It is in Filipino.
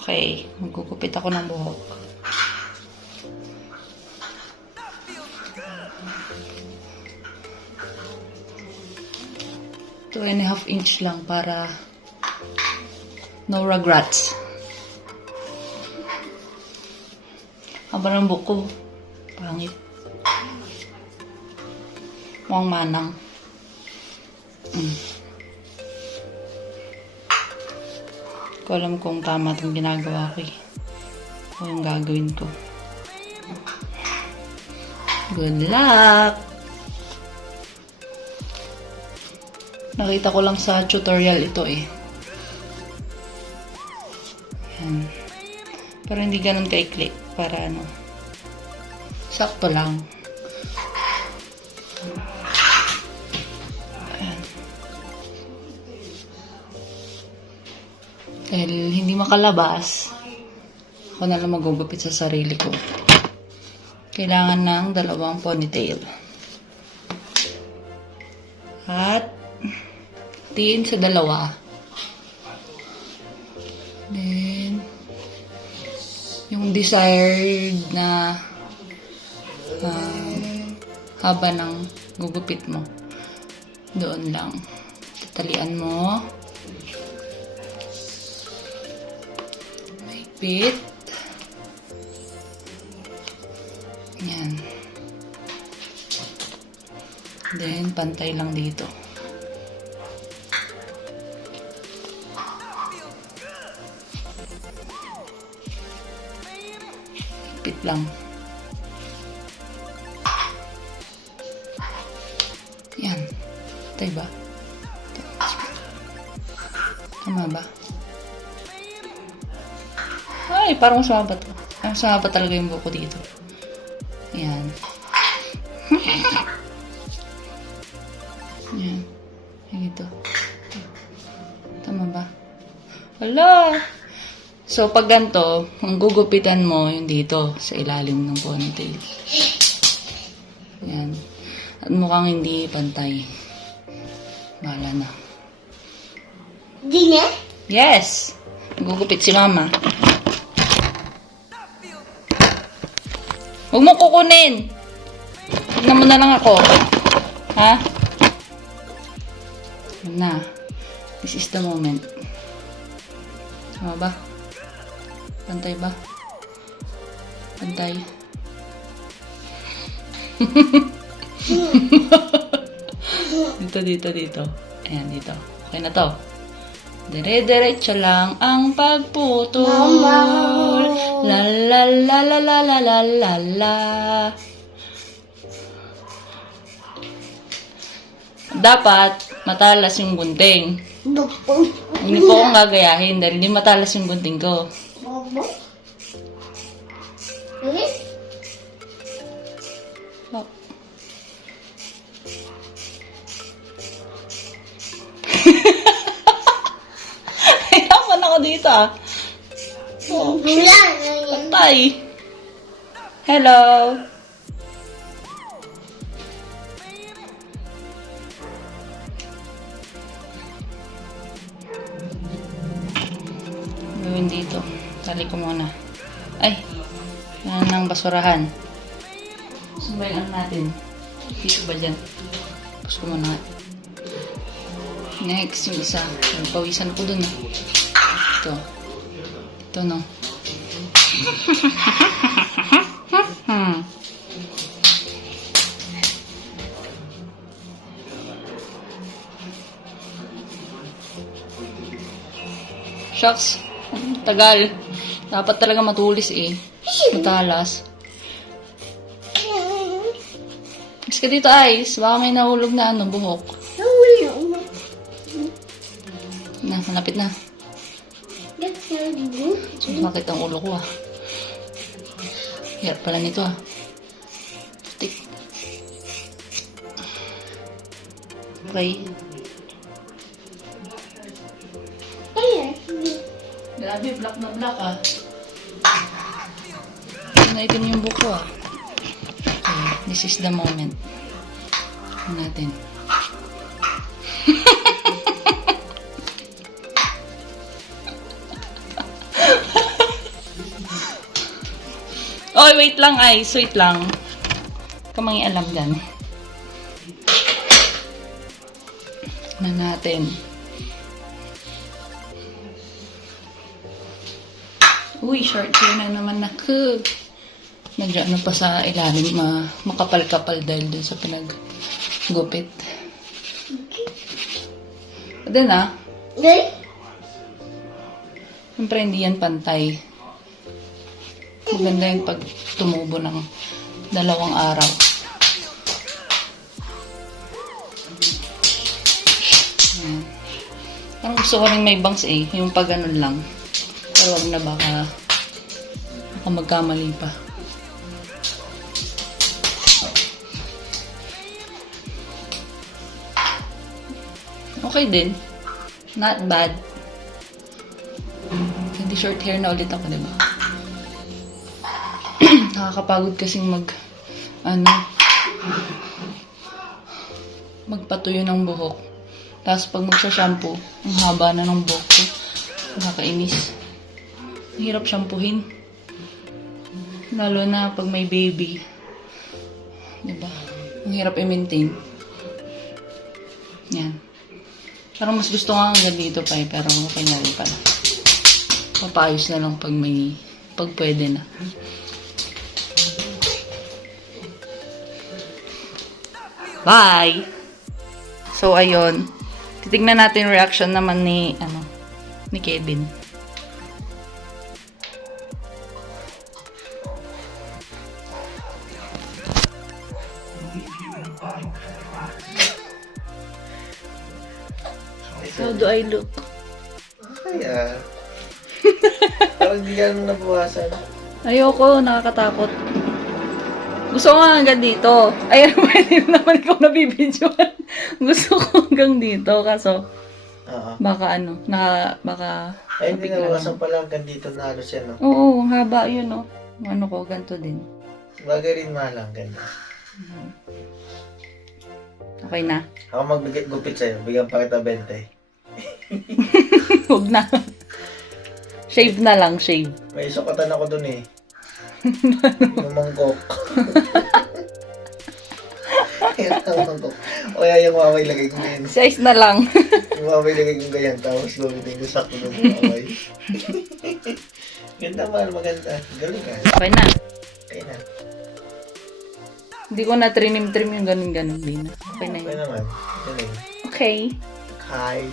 Okay, magkukupit ako ng buhok. 2.5 inch lang para no regrets. Haba ng buko. Pangit. Mukhang manang. Ko alam kung tama itong ginagawa ko eh. O yung gagawin ko. Good luck! Nakita ko lang sa tutorial ito eh. Yan. Pero hindi ganun ka-click. Para ano. Sakto lang. Ayan. Dahil hindi makalabas, ako na lang magugupit sa sarili ko. Kailangan ng 2 ponytail. At tiin sa 2. Then, yung desired na haba ng gugupit mo. Doon lang. Tatalian mo. Mahigpit. Yan. Then, pantay lang dito. Higpit lang. Yan. Tay ba? Tama ba? Ay, parang sumaba to. Parang sumaba talaga yung buko dito. Yan. Yan. Yan ito. Tama ba? Hala! So, pag ganito, ang gugupitan mo yung dito sa ilalim ng ponytail. Yan. At mukhang hindi pantay. Bahala na. Di na? Yes! Gugupit si Mama. Huwag mo kukunin! Tignan mo na lang ako. Ha? Yan na. This is the moment. Tama ba? Pantay ba? Pantay. Dito. Ayan, dito. Okay na to. Dire-diretso lang ang pagputol. La la la la la la la la la. Dapat matalas yung gunting. Hindi ko akong gagayahin dahil hindi matalas yung gunting ko. Oh. Hirapan ako dito ah. Oh, patay. Hello. Gawin dito. Tali ko muna. Ay. Yan ang basurahan. Sumayin natin. Dito ba dyan? Tapos ko muna. Next, yung isa. Nagpawisan ko dun. Ito. Ito, no? Shucks. Tagal. Dapat talaga matulis eh. Matalas. Mas ka dito, Ice. Baka may nahulog na buhok. Na, malapit na. Sumakit ang ulo ko ah. Hirap pala nito ah. Stick. Okay. Grabe, black na black ah. Naitin yung buko ah. Okay, this is the moment. Natin. Okay, wait lang, Ice. Wait lang. Kamang alam gan. Na natin. Uy, short hair na naman ako. Nag-ano pa sa ilalim, makapal-kapal dahil dun sa pinaggupit. Then Okay? siyempre hindi yan pantay. Maganda yung pag tumubo ng 2 araw. Ayan. Parang gusto ko rin may bangs yung pag ganun lang. Pero wag na baka magkamali pa. Okay din. Not bad. Hindi short hair na ulit ako, diba? Nakakapagod kasing magpatuyo ng buhok. Tapos pag magsha-shampoo, ang haba na ng buhok ko. Nakakainis. Hirap shampoohin. Lalo na pag may baby. Diba? Ang hirap i-maintain. Yan. Parang mas gusto nga hanggang dito pa pero okay na rin pala. Papaayos na lang pag pwede na. Bye! So, ayun. Titignan natin reaction naman ni Kevin. How do I look? Kaya. Parang di ka nabawasan. Ayoko, nakakatakot. Gusto ko nga hanggang dito. Ayan, pwede naman ikaw nabibidyoan. Gusto ko hanggang dito, kaso Oo. baka baka... Ay, hindi nabawasan pala hanggang dito na halos yan, no? Oo, ang haba yun, no? Ano ko, ganito din. Bagay rin mahal ang ganda. Okay na. Ako magbigay-gupit sa'yo. Bigyan pa kita 20. Huwag na. Shave na lang, shave. May sukatan ako dun eh. Yung mangkok. Yung mangkok. O kaya yung mamay lagay ko ganyan. Size na lang. Yung mamay lagay ko ganyan. Tapos gamitin ko sakto ng mamay. Ganda mahal, maganda. Galing ka. Okay na. Okay na. Hindi ko na trim yung ganun-ganun din. Okay na Okay yun. naman. Galing. Okay. Hi.